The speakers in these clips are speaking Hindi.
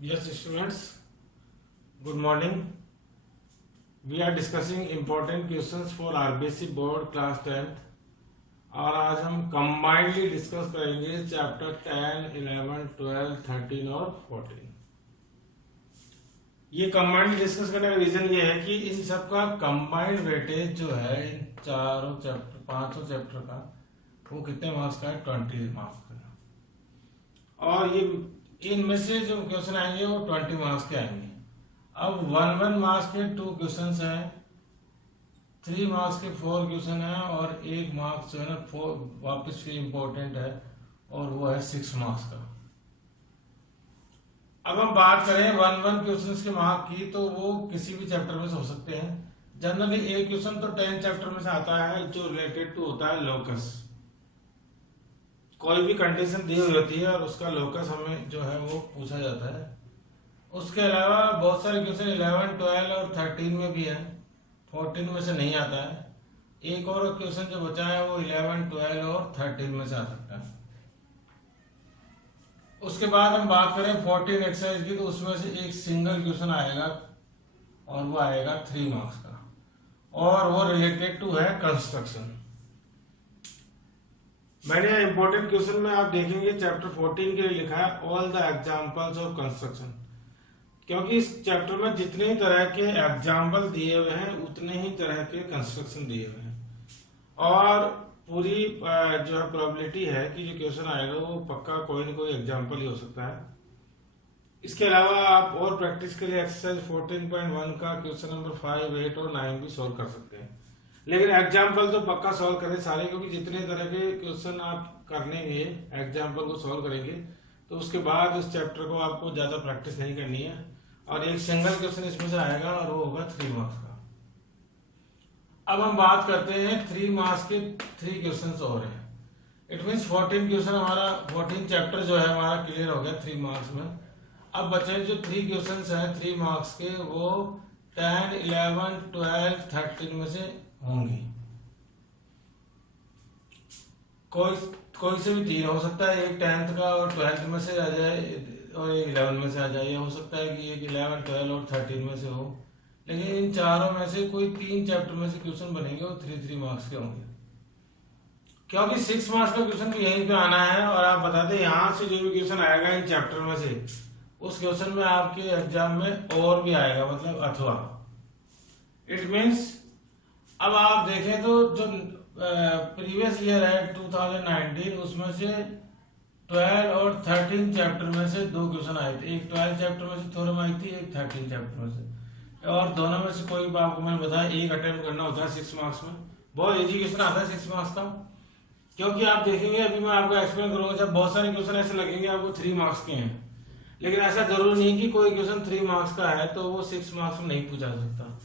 Yes, students, good morning. We are discussing important questions for RBC board class 10th और आज हम कंबाइंडली डिस्कस करेंगे चैप्टर 10, 11, 12, 13 और 14। ये कंबाइंड डिस्कस करने का रीजन ये है कि इन सब का कंबाइंड वेटेज जो है इन चारों चैप्टर पांचों चैप्टर का वो कितने मार्क्स का है? 20 मार्क्स का। और ये इनमें से जो क्वेश्चन आएंगे वो 20 मार्क्स के आएंगे। अब 1 मार्क्स के 2 क्वेश्चन हैं, 3 मार्क्स के 4 क्वेश्चन है और 1 मार्क्स जो है ना 4 वापस फिर इम्पोर्टेंट है और वो है 6 मार्क्स का। अब हम बात करें 1 क्वेश्चन के मार्क की, तो वो किसी भी चैप्टर में से हो सकते हैं। जनरली एक क्वेश्चन तो 10 चैप्टर में से आता है जो रिलेटेड टू होता है लोकस। कोई भी कंडीशन दी हुई होती है और उसका लोकस हमें जो है वो पूछा जाता है। उसके अलावा बहुत सारे क्वेश्चन 11, 12 और 13 में भी है, 14 में से नहीं आता है। एक और क्वेश्चन जो बचा है वो 11, 12 और 13 में से आ सकता है। उसके बाद हम बात करें 14 एक्सरसाइज की, तो उसमें से एक सिंगल क्वेश्चन आएगा और वो आएगा 3 मार्क्स का और वो रिलेटेड टू है कंस्ट्रक्शन। मैंने इंपॉर्टेंट क्वेश्चन में आप देखेंगे चैप्टर 14 के लिए लिखा है all the examples of construction, क्योंकि इस चैप्टर में जितने तरह के एग्जांपल दिए हुए हैं उतने ही तरह के कंस्ट्रक्शन दिए हुए हैं और पूरी जो है प्रोबेबिलिटी है कि जो क्वेश्चन आएगा वो पक्का कोई ना कोई एग्जांपल ही हो सकता है। इसके अलावा आप और प्रैक्टिस के लिए एक्सरसाइज 14.1 का क्वेश्चन नंबर 5, 8 और 9 भी सोल्व कर सकते हैं, लेकिन एग्जाम्पल तो पक्का सॉल्व करें सारे, क्योंकि जितने तरह के क्वेश्चन आप करने हैं एग्जाम्पल को सॉल्व करेंगे तो उसके बाद उस चैप्टर को आपको ज्यादा प्रैक्टिस नहीं करनी है और एक सिंगल क्वेश्चन इसमें से आएगा और वो होगा 3 मार्क्स का। अब हम बात करते हैं 3 मार्क्स के 3 क्वेश्चन और हैं। इट मीन्स 14 क्वेश्चन हमारा 14 चैप्टर जो है हमारा क्लियर हो गया 3 मार्क्स में। अब बचे जो 3 क्वेश्चन हैं 3 मार्क्स के, वो 10, 11, 12, 13 में से होंगी। कोई से भी 3 हो सकता है, एक 10th का और 12th में से आ जाए और एक 11 में से आ जाए। हो सकता है कि एक 11, 12 और 13 में से हो, लेकिन इन चारों में से कोई 3 चैप्टर में से क्वेश्चन बनेंगे और 3 मार्क्स के होंगे, क्योंकि 6 मार्क्स का क्वेश्चन भी यहीं पे आना है। और आप बता दें यहाँ से जो भी क्वेश्चन आएगा इन चैप्टर में से उस क्वेश्चन में आपके एग्जाम में और भी आएगा, मतलब अथवा। इट मीन्स अब आप देखें तो जो प्रीवियस ईयर है 2019 उसमें से 12 और 13 चैप्टर में से 2 क्वेश्चन आए थे। एक 12 चैप्टर में से थ्योरम आई थी, एक 13 चैप्टर में से, और दोनों में से कोई आपको मैंने बताया एक अटेम्प्ट करना होता है 6 मार्क्स में। बहुत इजी क्वेश्चन आता है 6 मार्क्स का, क्योंकि आप देखेंगे अभी मैं आपको एक्सप्लेन करूंगा जब बहुत सारे क्वेश्चन ऐसे लगेंगे आपको 3 मार्क्स के हैं, लेकिन ऐसा जरूरी नहीं कि कोई क्वेश्चन 3 मार्क्स का है तो वो 6 मार्क्स में नहीं पूछा सकता।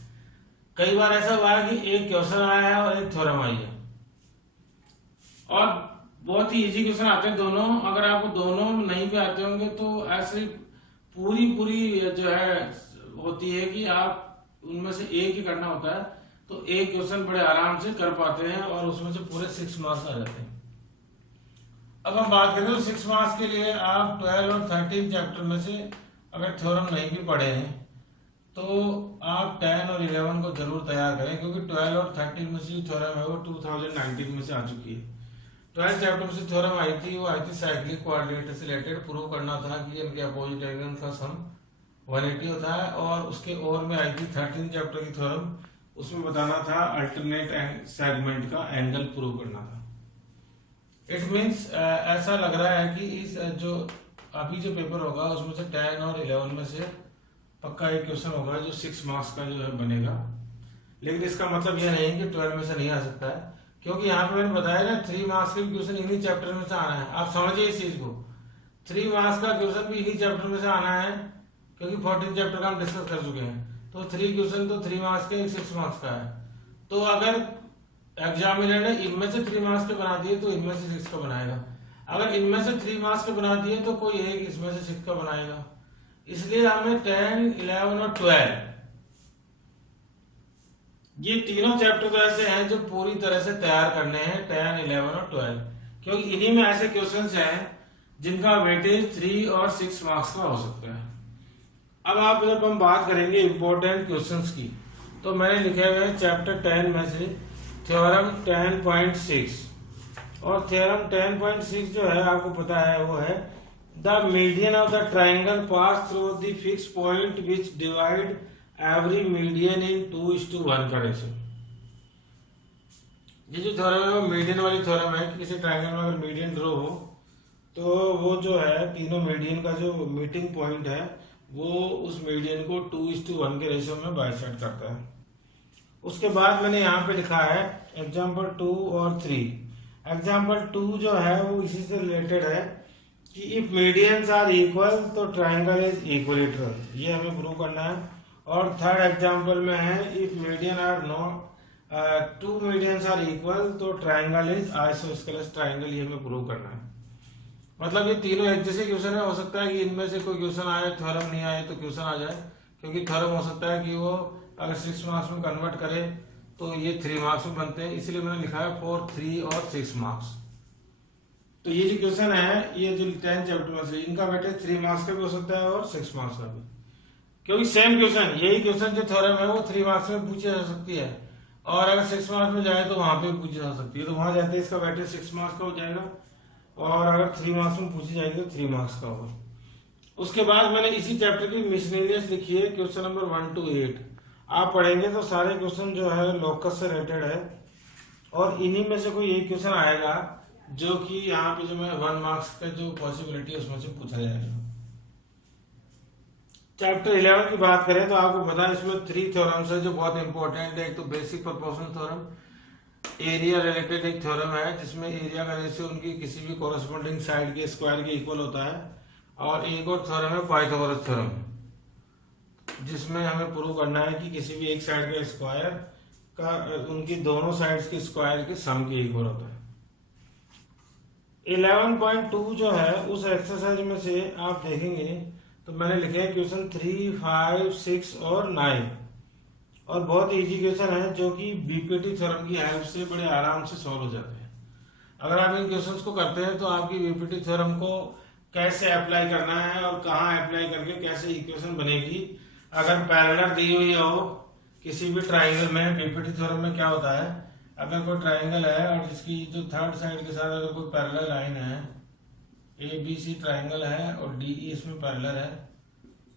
कई बार ऐसा हुआ है कि एक क्वेश्चन आया है और एक थ्योरम आई है और बहुत ही इजी क्वेश्चन आते हैं दोनों। अगर आपको दोनों नहीं भी आते होंगे तो ऐसे पूरी जो है होती है कि आप उनमें से एक ही करना होता है, तो एक क्वेश्चन बड़े आराम से कर पाते हैं और उसमें से पूरे 6 मार्क्स आ जाते हैं। अब हम बात करें तो 6 मार्क्स के लिए आप 12 और 13 चैप्टर में से अगर थ्योरम नहीं भी पढ़े हैं तो आप 10 और 11 को जरूर तैयार करें, क्योंकि 12 और 13 में से थ्योरम है वो 2019 में से आ चुकी है। 12 चैप्टर में से थ्योरम आई थी, वो आई थी साइक्लिक कोऑर्डिनेटर से रिलेटेड। प्रूव करना था कि इनके अपोजिट एंगल का सम 180 होता है, और उसके और में आई थी 13 चैप्टर की थ्योरम, उसमें बताना था अल्टरनेट सेगमेंट का एंगल प्रूव करना था। इट मीन्स ऐसा लग रहा है कि इस जो अभी जो पेपर होगा उसमें से 10 और 11 में से पक्का एक क्वेश्चन होगा जो 6 मार्क्स का जो है बनेगा, लेकिन इसका मतलब यह नहीं कि 12 में से नहीं आ सकता है, क्योंकि यहाँ पे मैंने बताया ना 3 मार्क्स के क्वेश्चन इन्हीं चैप्टर में से आना है। आप समझिए इस चीज को, 3 मार्क्स का क्वेश्चन भी इन्हीं चैप्टर में से आना है, क्योंकि 14 चैप्टर का हम डिस्कस कर चुके हैं। तो 3 क्वेश्चन तो 3 मार्क्स के, 6 मार्क्स का है। तो अगर एग्जामिनर ने इनमें से 3 मार्क्स के बना दिए तो इनमें से 6 का बनाएगा, अगर इनमें से 3 मार्क्स के बना दिए तो कोई एक इसमें से 6 का बनाएगा। इसलिए हमें 10, 11 और 12 ये तीनों चैप्टर तो ऐसे हैं जो पूरी तरह से तैयार करने हैं, 10, 11 और 12, क्योंकि इन्हीं में ऐसे क्वेश्चंस हैं जिनका वेटेज 3 और 6 मार्क्स का हो सकता है। अब आप जब हम बात करेंगे इम्पोर्टेंट क्वेश्चंस की, तो मैंने लिखे हुए हैं चैप्टर 10 में से थ्योरम 10.6, और थ्योरम 10.6 जो है आपको पता है वो है the median of the triangle pass through the fix point which divide every median in 2:1 का रेशियो। ये जो थ्योरम है वो मीडियन वाली थ्योरम है कि किसी ट्राइंगल में अगर मीडियन ड्रॉ हो तो वो जो है तीनों मीडियन का जो मीटिंग पॉइंट है वो उस मीडियन को 2:1 के रेशियो में बाइसेक्ट करता है। उसके बाद मैंने यहाँ पे लिखा है एग्जाम्पल 2 और 3। एग्जाम्पल 2 जो है वो इसी से रिलेटेड है कि इफ मीडियंस आर इक्वल तो ट्राइंगल इज इक्विलेटरल, ये हमें प्रूव करना है। और थर्ड एग्जाम्पल में है if median are not 2 medians are equal तो ट्राइंगल इज आइसोस्केलेस ट्राइंगल, ये हमें प्रूव करना है। मतलब ये तीनों एक जैसे क्वेश्चन है, हो सकता है कि इनमें से कोई क्वेश्चन आए थ्योरम नहीं आए तो क्वेश्चन आ जाए, क्योंकि थ्योरम हो सकता है कि वो अगर 6 मार्क्स में कन्वर्ट करे तो ये 3 मार्क्स में बनते हैं, इसलिए मैंने लिखा है 4, 3 और 6 मार्क्स। तो ये जो क्वेश्चन है ये जो 10 चैप्टर में से इनका वेटेज 3 मार्क्स का भी हो सकता है और 6 मार्क्स का भी, क्योंकि सेम क्वेश्चन यही क्वेश्चन जो थ्योरम है वो 3 मार्क्स में पूछी जा सकती है, और अगर 6 मार्क्स में जाए तो वहां पे पूछी जा सकती है, तो वहां जाते इसका वेटेज 6 मार्क्स का हो जाएगा, और अगर 3 मार्क्स में पूछी जाएगी तो 3 मार्क्स का होगा। उसके बाद मैंने इसी चैप्टर की मिसलेनियस लिखी है क्वेश्चन नंबर 1 to 8। आप पढ़ेंगे तो सारे क्वेश्चन जो है लोकस से रिलेटेड है, और इन्हीं में से कोई एक क्वेश्चन आएगा जो कि यहाँ पे जो मैं 1 मार्क्स का जो पॉसिबिलिटी है उसमें से पूछा जाएगा। चैप्टर 11 की बात करें तो आपको पता है इसमें 3 थ्योरम्स है जो बहुत इंपॉर्टेंट है। एक तो basic proportional theorem, area related एक थ्योरम है जिसमें एरिया का रेशियो उनकी किसी भी कोरस्पोंडिंग साइड के स्क्वायर के इक्वल होता है, और एक और थ्योरम है पाइथागोरस थ्योरम, जिसमें हमें प्रूव करना है कि किसी भी एक साइड का स्क्वायर का उनकी दोनों साइड्स के स्क्वायर के सम के इक्वल होता है। 11.2 जो है उस एक्सरसाइज में से आप देखेंगे तो मैंने लिखे हैं क्वेश्चन 3, 5, 6 और 9, और बहुत इजी क्वेश्चन है जो कि बीपीटी थ्योरम की हेल्प से बड़े आराम से सॉल्व हो जाते हैं। अगर आप इन क्वेश्चंस को करते हैं तो आपकी बीपीटी थ्योरम को कैसे अप्लाई करना है और कहाँ अप्लाई करके कैसे इक्वेशन बनेगी, अगर पैरेलल दी हुई हो किसी भी ट्राइंगल में, बीपीटी थ्योरम में क्या होता है, अगर कोई ट्राइंगल है और जिसकी जो थर्ड साइड के साथ अगर कोई पैरेलल लाइन है, ABC ट्राइंगल है और DE इसमें पैरेलल है,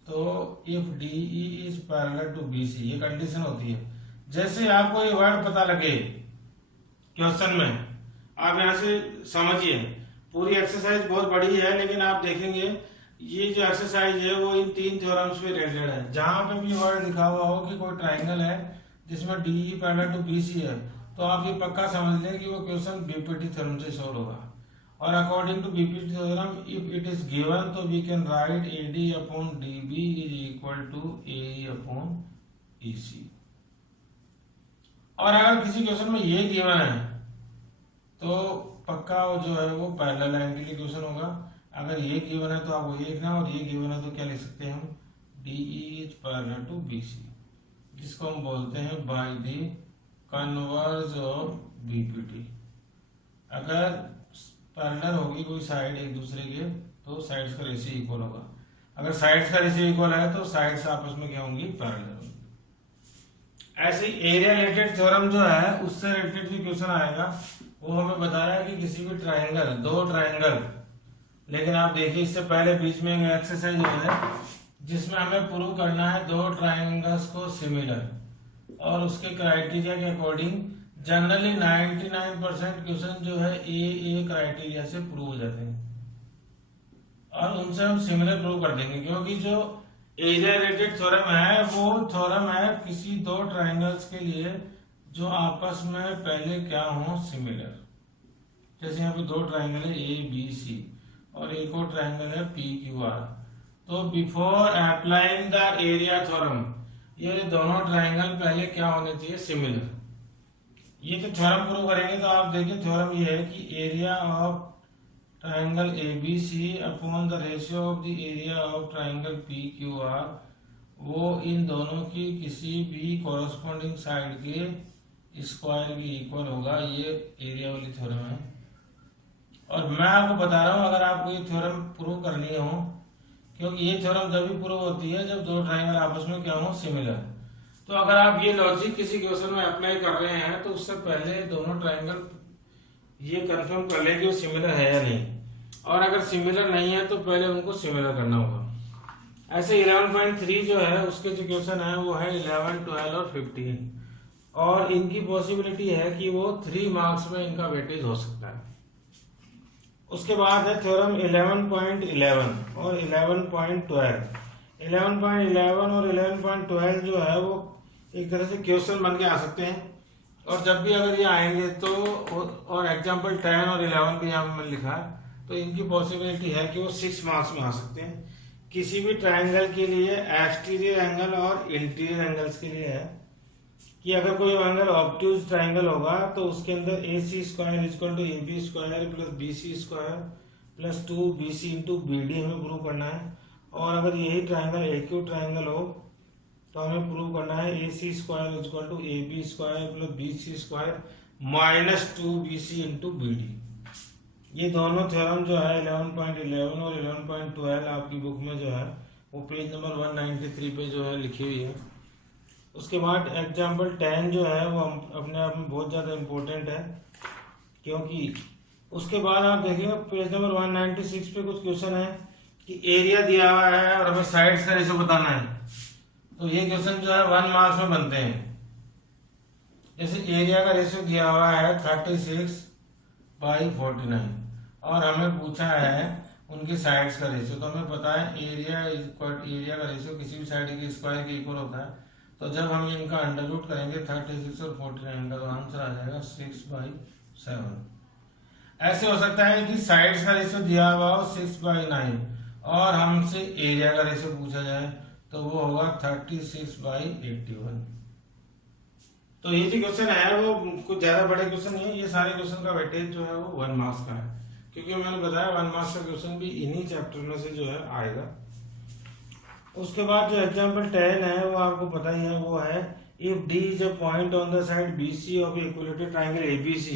तो if DE is parallel to BC, ये कंडीशन होती है। जैसे आपको ये वर्ड पता लगे क्वेश्चन में, आप यहाँ से समझिए, पूरी एक्सरसाइज बहुत बड़ी है लेकिन आप देखेंगे ये जो एक्सरसाइज है वो इन 3 थ्योरम्स पे रिलेटेड है। जहां पे भी वर्ड लिखा हुआ हो कि कोई ट्राइंगल है जिसमें DE पैरेलल टू BC है, तो आप ये पक्का समझ लें कि वो क्वेश्चन बीपीटी थ्योरम से सॉल्व होगा। और according to BPT theorem if it is given तो we can write AD upon DB is equal to AE upon EC। और अगर किसी क्वेश्चन में ये गिवन है तो पक्का वो जो है वो पैरेलल लाइन के लिए क्वेश्चन होगा। अगर ये गिवन है तो आप वही लिखना, और ये गिवन है तो क्या लिख सकते हैं हम, DE is parallel to BC, जिसको हम बोलते हैं by the converse of BPT. अगर पैरेलल होगी कोई साइड एक दूसरे के तो साइड्स का रेशियो इक्वल होगा, अगर साइड्स का रेशियो इक्वल है तो साइड्स आपस में क्या होंगी, पैरेलल होंगी। ऐसे एरिया रिलेटेड थ्योरम जो है उससे रिलेटेड भी क्वेश्चन आएगा। वो हमें बताया कि किसी भी ट्राइंगल, 2 ट्राइंगल, लेकिन आप देखिए इससे पहले बीच में एक एक्सरसाइज है जिसमें हमें प्रूव करना है 2 ट्राइंगल्स को सिमिलर, और उसके क्राइटेरिया के अकॉर्डिंग जनरली 99% क्वेश्चन जो है ए क्राइटेरिया से प्रूव हो जाते हैं, और उनसे हम सिमिलर प्रूव कर देंगे, क्योंकि जो एरिया रिलेटेड थ्योरम है वो थ्योरम है किसी 2 ट्राइंगल्स के लिए जो आपस में पहले क्या हो, सिमिलर। जैसे यहाँ पे 2 ट्राइंगल है ABC और एक और ट्राइंगल है PQR, तो before applying the area theorem ये दोनों ट्राइंगल पहले क्या होने चाहिए, सिमिलर। ये तो थ्योरम प्रूव करेंगे तो आप देखिए थ्योरम ये है कि area of triangle ABC upon the ratio of the area of triangle PQR वो इन दोनों की किसी भी कॉरस्पॉन्डिंग साइड के स्क्वायर के इक्वल होगा। ये एरिया वाली थ्योरम है, और मैं आपको बता रहा हूं अगर आपको ये थ्योरम प्रूव करनी हो क्योंकि ये थ्योरम जब भी प्रूव होती है जब दो ट्राइंगल आपस में क्या हो, सिमिलर। तो अगर आप ये लॉजिक किसी क्वेश्चन में अप्लाई कर रहे हैं तो उससे पहले दोनों ट्राइंगल ये कंफर्म कर लें कि वो सिमिलर है या नहीं, और अगर सिमिलर नहीं है तो पहले उनको सिमिलर करना होगा। ऐसे 11.3 जो है उसके जो क्वेश्चन है वो है 11, 12 और 15, और इनकी पॉसिबिलिटी है कि वो 3 मार्क्स में इनका वेटेज हो सकता है। उसके बाद है थ्योरम 11.11 और 11.12। 11.11 और 11.12 जो है वो एक तरह से क्वेश्चन बन के आ सकते हैं, और जब भी अगर ये आएंगे तो और एग्जाम्पल 10 और 11 भी यहाँ पे मैंने लिखा है, तो इनकी पॉसिबिलिटी है कि वो 6 मार्क्स में आ सकते हैं। किसी भी ट्राइंगल के लिए एक्सटीरियर एंगल और इंटीरियर एंगल्स के लिए है कि अगर कोई एंगल ऑब्ट्यूज ट्राइंगल होगा तो उसके अंदर AC square equal to AB square plus BC square plus 2BC into BD हमें प्रूव करना है। और अगर यही ट्राइंगल एक्यूट ट्राइंगल हो तो हमें प्रूव करना है AC square equal to AB square plus BC square minus 2BC into BD। ये दोनों थ्योरम जो है 11.11 और 11.12 आपकी बुक में जो है वो पेज नंबर 193 पे जो है लिखी हुई है। उसके बाद एग्जाम्पल 10 जो है वो अपने आप में बहुत ज़्यादा इम्पोर्टेंट है, क्योंकि उसके बाद आप देखेंगे पेज नंबर 196 पे कुछ क्वेश्चन है कि एरिया दिया हुआ है और हमें साइड्स का रेशो बताना है। तो ये क्वेश्चन जो है 1 मार्क्स में बनते हैं। जैसे एरिया का रेशो दिया हुआ है 36/49 और हमें पूछा है उनकी साइड्स का रेशो। तो हमें पता है एरिया का रेशो किसी भी साइड के स्क्वायर के इक्वल होता है। तो जब हम इनका अंडर रूट करेंगे 36 और 49 का, तो आंसर आ जाएगा 6/7। ऐसे हो सकता है कि साइड्स का रेशो दिया हुआ हो 6/9 और हमसे एरिया का रेशो पूछा जाए तो वो होगा 36/81। तो ये जो क्वेश्चन है वो कुछ ज्यादा बड़े क्वेश्चन नहीं है। ये सारे क्वेश्चन का वेटेज जो है वो 1 मार्क्स का है, क्योंकि मैंने बताया 1 मार्क्स का क्वेश्चन भी इन्हीं चैप्टर में से जो है आएगा। उसके बाद जो एग्जाम्पल 10 है वो आपको पता ही है, वो है if D is a point on the side BC of equilateral triangle ABC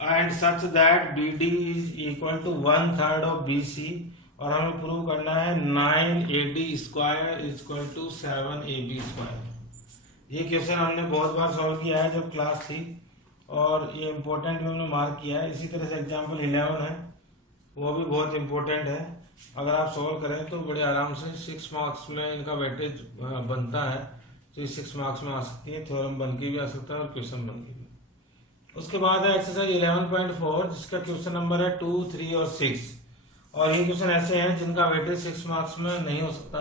and such that BD is equal to 1/3 of BC, और हमें प्रूव करना है 9AD square equal to 7AB square. ये क्वेश्चन हमने बहुत बार सॉल्व किया है जब क्लास थी, और ये इम्पोर्टेंट भी हमने मार्क किया है। इसी तरह से एग्जाम्पल 11 है, वो भी बहुत इम्पोर्टेंट है। अगर आप सॉल्व करें तो बड़े आराम से 6 मार्क्स में इनका वेटेज बनता है, तो ये 6 मार्क्स में आ सकती है। थ्योरम बन के भी आ सकता है और क्वेश्चन बन के भी। उसके बाद है एक्सरसाइज 11.4 जिसका क्वेश्चन नंबर है 2, 3 और 6, और ये क्वेश्चन ऐसे हैं जिनका वेटेज 6 मार्क्स में नहीं हो सकता।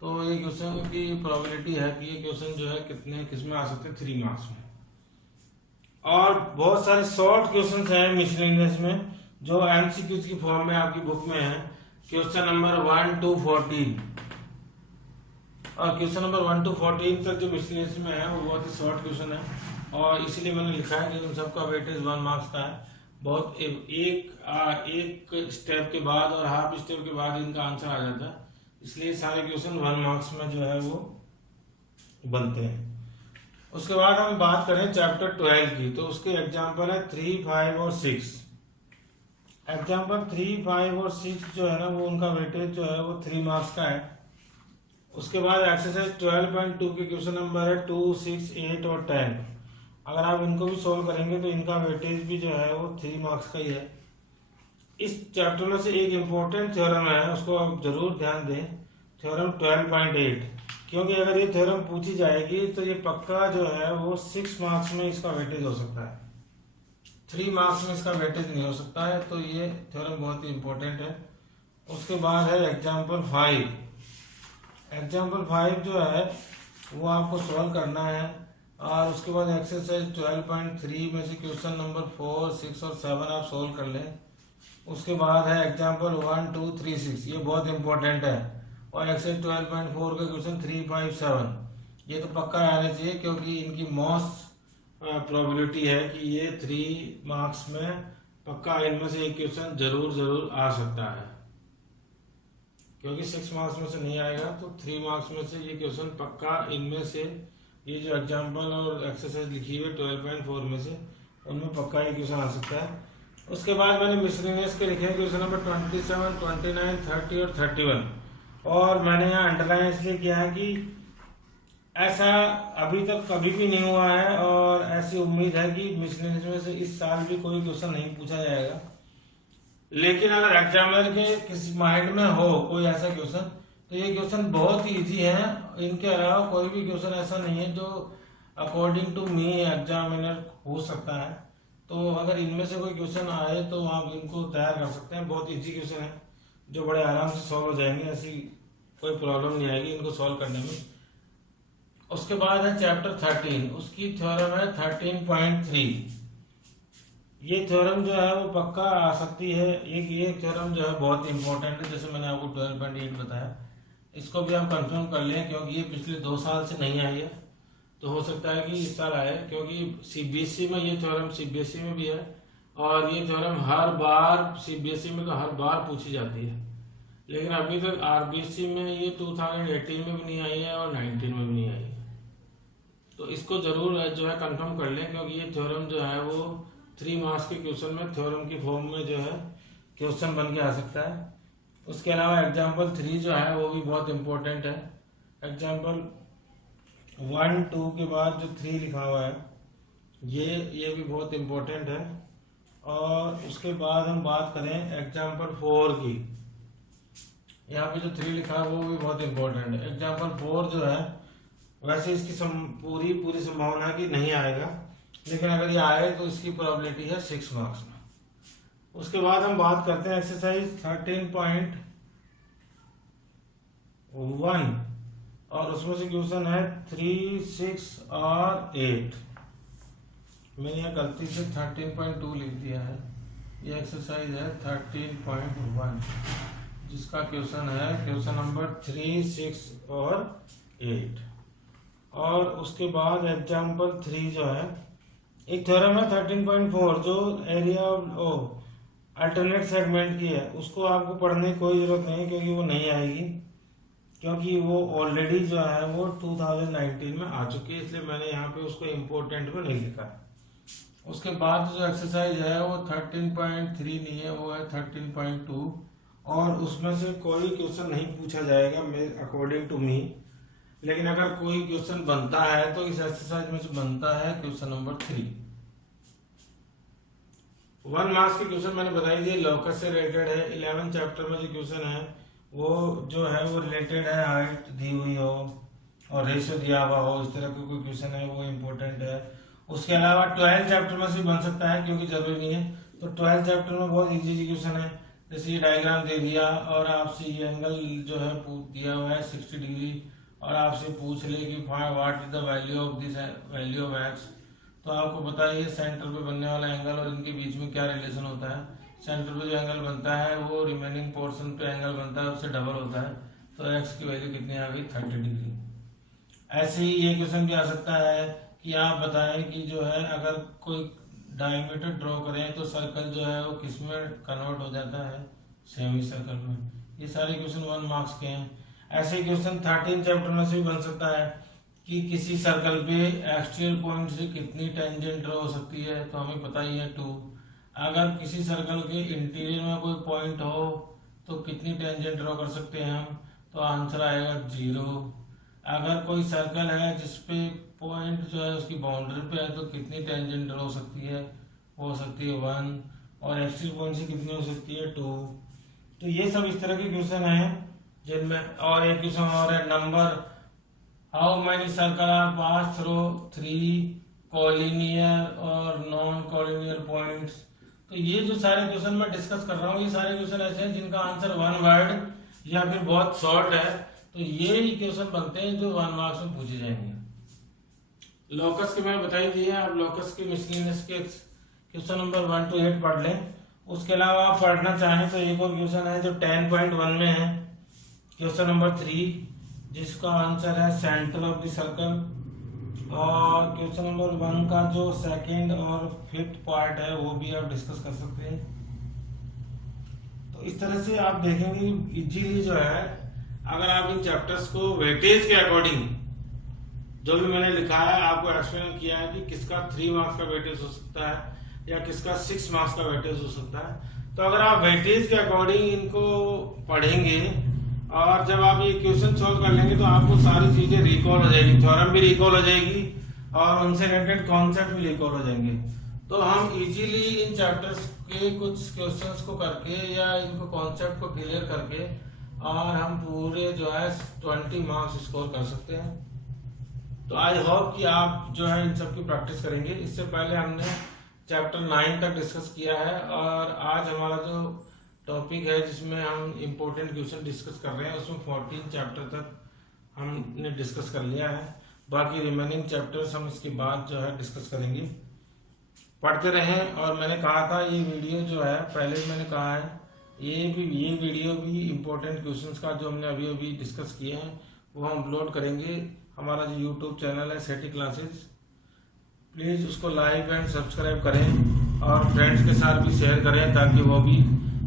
तो ये क्वेश्चन की प्रोबेबिलिटी है कि ये क्वेश्चन जो है किसमें आ सकते हैं, 3 मार्क्स में। और बहुत सारे शॉर्ट क्वेश्चन हैं मिसलेनियस में जो MCQs की फॉर्म में आपकी बुक में है। क्वेश्चन नंबर 1 to 14 और क्वेश्चन नंबर 1 to 14 तक जो मिसलेनियस में है वो बहुत ही शॉर्ट क्वेश्चन है, और इसीलिए मैंने लिखा है कि उन सबका वेटेज 1 मार्क्स का है। बहुत एक स्टेप के बाद और हाफ स्टेप के बाद इनका आंसर आ जाता है, इसलिए सारे क्वेश्चन 1 मार्क्स में जो है वो बनते हैं। उसके बाद हम बात करें चैप्टर 12 की, तो उसके एग्जाम्पल है 3, 5 और 6। एग्जाम्पल 3, 5 और 6 जो है ना वो उनका वेटेज जो है वो 3 मार्क्स का है। उसके बाद एक्सरसाइज 12.2 के क्वेश्चन नंबर है 2, 6, 8 और 10। अगर आप इनको भी सोल्व करेंगे तो इनका वेटेज भी जो है वो 3 मार्क्स का ही है। इस चैप्टर में से एक इम्पोर्टेंट थ्योरम है, उसको आप जरूर ध्यान दें, थ्योरम 12.8, क्योंकि अगर ये थ्योरम पूछी जाएगी तो ये पक्का जो है वो 6 मार्क्स में इसका वेटेज हो सकता है, 3 मार्क्स में इसका वेटेज नहीं हो सकता है। तो ये थ्योरम बहुत ही इंपॉर्टेंट है। उसके बाद है एग्जाम्पल 5। एग्जाम्पल 5 जो है वो आपको सॉल्व करना है, और उसके बाद एक्सरसाइज 12.3 में से क्वेश्चन नंबर 4, 6 और 7 आप सॉल्व कर लें। उसके बाद है एग्जाम्पल 1, 2, 3, 6, ये बहुत इंपॉर्टेंट है। और एक्सरसाइज 12.4 का क्वेश्चन 3, 5, 7 ये तो पक्का आना चाहिए, क्योंकि इनकी मोस्ट प्रोबेबिलिटी है कि ये 3 मार्क्स में पक्का इनमें से एक क्वेश्चन जरूर आ सकता है, क्योंकि 6 मार्क्स में से नहीं आएगा तो 3 मार्क्स में से ये क्वेश्चन पक्का इनमें से, ये जो एग्जाम्पल और एक्सरसाइज लिखी हुई है 12.4 में से, उनमें पक्का ये क्वेश्चन आ सकता है। उसके बाद मैंने मिसलेनियस के लिखे क्वेश्चन नंबर 27, 29, 30 और 31, और मैंने यहाँ अंडरलाइन इसलिए किया है कि ऐसा अभी तक कभी भी नहीं हुआ है और ऐसी उम्मीद है कि मिसलेनियस में से इस साल भी कोई क्वेश्चन नहीं पूछा जाएगा। लेकिन अगर एग्जामिनर के किसी माइंड में हो कोई ऐसा क्वेश्चन, तो ये क्वेश्चन बहुत ही इजी है। इनके अलावा कोई भी क्वेश्चन ऐसा नहीं है जो अकॉर्डिंग टू मी एग्जामिनर हो सकता है। तो अगर इनमें से कोई क्वेश्चन आए तो आप इनको तैयार कर सकते हैं। बहुत इजी क्वेश्चन है जो बड़े आराम से सॉल्व हो जाएंगे, ऐसी कोई प्रॉब्लम नहीं आएगी इनको सॉल्व करने में। उसके बाद है चैप्टर 13, उसकी थ्योरम है 13.3। ये थ्योरम जो है वो पक्का आ सकती है। ये थ्योरम जो है बहुत इंपॉर्टेंट है, जैसे मैंने आपको 12.8 बताया। इसको भी आप कंफर्म कर लें क्योंकि ये पिछले 2 साल से नहीं आई है, तो हो सकता है कि इस साल आए, क्योंकि सीबीएसई में ये थ्योरम सीबीएसई में भी है और ये थ्योरम हर बार सीबीएसई में तो हर बार पूछी जाती है। लेकिन अभी तक आरबीएसई में ये 2018 में भी नहीं आई है और 19 में भी नहीं आई है। तो इसको जरूर जो है कंफर्म कर लें क्योंकि ये थ्योरम जो है वो 3 मार्क्स के क्वेश्चन में थ्योरम की फॉर्म में जो है क्वेश्चन बन के आ सकता है। उसके अलावा एग्जाम्पल 3 जो है वो भी बहुत इंपॉर्टेंट है। एग्जाम्पल 1, 2 के बाद जो 3 लिखा हुआ है ये भी बहुत इंपॉर्टेंट है। और उसके बाद हम बात करें एग्जाम्पल 4 की। यहाँ पे जो 3 लिखा है वो भी बहुत इंपॉर्टेंट है। एग्जाम्पल 4 जो है वैसे इसकी पूरी संभावना है कि नहीं आएगा, लेकिन अगर ये आए तो इसकी प्रोबेबिलिटी है 6 मार्क्स में। उसके बाद हम बात करते हैं एक्सरसाइज 13.1 और उसमें से क्वेश्चन है 3, 6 और 8। मैंने यहाँ गलती से 13.2 लिख दिया है। ये एक्सरसाइज है 13.1 जिसका क्वेश्चन है क्वेश्चन नंबर 3, 6 और 8। और उसके बाद एग्जाम्पल 3 जो है एक थ्योरम है 13.4 जो एरिया ऑफ अल्टरनेट सेगमेंट की है। उसको आपको पढ़ने की कोई जरूरत नहीं क्योंकि वो नहीं आएगी, क्योंकि वो ऑलरेडी जो है वो 2019 में आ चुकी है, इसलिए मैंने यहाँ पे उसको इम्पोर्टेंट में नहीं लिखा। उसके बाद जो एक्सरसाइज है वो 13.3 नहीं है, वो है 13.2 और उसमें से कोई क्वेश्चन नहीं पूछा जाएगा अकॉर्डिंग टू मी। लेकिन अगर कोई क्वेश्चन बनता है तो इस एक्सरसाइज में से बनता है क्वेश्चन नंबर 3। 1 मार्क्स के क्वेश्चन मैंने बताई दिए, लॉकस से रिलेटेड है। 11 चैप्टर में जो क्वेश्चन है वो जो है वो रिलेटेड है, हाइट दी हुई हो और रेशियो दिया हुआ हो, इस तरह का कोई क्वेश्चन है वो इम्पोर्टेंट है। उसके अलावा 12 चैप्टर में से बन सकता है क्योंकि जरूरी नहीं है। तो 12 चैप्टर में बहुत इजी क्वेश्चन है, जैसे ये डायग्राम दे दिया और आपसे ये एंगल जो है दिया हुआ है 60 डिग्री और आपसे पूछ ले कि what is the value of this value of x. तो आपको पता है सेंटर पे बनने वाला एंगल और इनके बीच में क्या रिलेशन होता है। सेंटर पे जो एंगल बनता है वो रिमेनिंग पोर्शन पे एंगल बनता है उससे डबल होता है, तो एक्स की वैल्यू कितनी आ गई 30 डिग्री। ऐसे ही ये क्वेश्चन भी आ सकता है कि आप बताएं कि जो है अगर कोई डायमीटर ड्रॉ करें तो सर्कल जो है वो किस में कन्वर्ट हो जाता है, सेमी सर्कल में। ये सारे क्वेश्चन 1 मार्क्स के हैं। ऐसे क्वेश्चन 13 चैप्टर में से भी बन सकता है कि किसी सर्कल पे एक्सट्रियल पॉइंट से कितनी टेंजेंट ड्रॉ हो सकती है, तो हमें पता ही है 2। अगर किसी सर्कल के इंटीरियर में कोई पॉइंट हो तो कितनी टेंजेंट ड्रॉ कर सकते हैं हम, तो आंसर आएगा 0। अगर कोई सर्कल है जिसपे पॉइंट जो है उसकी बाउंड्री पे है तो कितनी टेंजेंट ड्रॉ हो सकती है, हो सकती है 1 और एक्सट्रियल पॉइंट से कितनी हो सकती है 2। तो ये सब इस तरह के क्वेश्चन हैं जिनमें। और एक क्वेश्चन और है number how many circle are pass through 3 collinear और नॉन कॉलिनियर पॉइंट्स। तो ये जो सारे क्वेश्चन मैं डिस्कस कर रहा हूँ ये सारे क्वेश्चन ऐसे हैं जिनका आंसर 1 वर्ड या फिर बहुत शॉर्ट है, तो ये ही क्वेश्चन बनते हैं जो 1 मार्क्स में पूछे जाएंगे। लॉकस के मैंने बताई दिए, आप लॉकस के मिसलेनियस के क्वेश्चन नंबर 1 to 8 पढ़ लें। उसके अलावा आप पढ़ना चाहें तो एक और क्वेश्चन है जो 10.1 में है, क्वेश्चन नंबर 3 जिसका आंसर है सेंटर ऑफ द सर्कल। और क्वेश्चन नंबर 1 का जो सेकंड और 5th पार्ट है वो भी आप डिस्कस कर सकते हैं। तो इस तरह से आप देखेंगे इजीली जो है अगर आप इन चैप्टर्स को वेटेज के अकॉर्डिंग जो भी मैंने लिखा है आपको एक्सप्लेन किया है कि किसका 3 मार्क्स का वेटेज हो सकता है या किसका 6 मार्क्स का वेटेज हो सकता है। तो अगर आप वेटेज के अकॉर्डिंग इनको पढ़ेंगे और जब आप ये क्वेश्चन सॉल्व कर लेंगे तो आपको सारी चीजें रिकॉल हो जाएगी, थ्योरम भी रिकॉल हो जाएगी और उनसे रिलेटेड कॉन्सेप्ट भी रिकॉल हो जाएंगे। तो हम इजीली इन चैप्टर्स के कुछ क्वेश्चंस को करके या इनको कॉन्सेप्ट को क्लियर करके और हम पूरे जो है 20 मार्क्स स्कोर कर सकते हैं। तो आई होप कि आप जो है इन सब की प्रैक्टिस करेंगे। इससे पहले हमने चैप्टर 9 तक डिस्कस किया है और आज हमारा जो टॉपिक है जिसमें हम इम्पोर्टेंट क्वेश्चन डिस्कस कर रहे हैं उसमें 14 चैप्टर तक हमने डिस्कस कर लिया है। बाकी रिमेनिंग चैप्टर्स हम इसके बाद जो है डिस्कस करेंगे। पढ़ते रहें। और मैंने कहा था ये वीडियो जो है पहले मैंने कहा है ये वीडियो भी इम्पोर्टेंट क्वेश्चंस का जो हमने अभी अभी डिस्कस किए हैं वो हम अपलोड करेंगे। हमारा जो यूट्यूब चैनल है सेटी क्लासेस, प्लीज़ उसको लाइक एंड सब्सक्राइब करें और फ्रेंड्स के साथ भी शेयर करें ताकि वो भी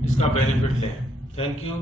इसका बेनिफिट लें। Thank you.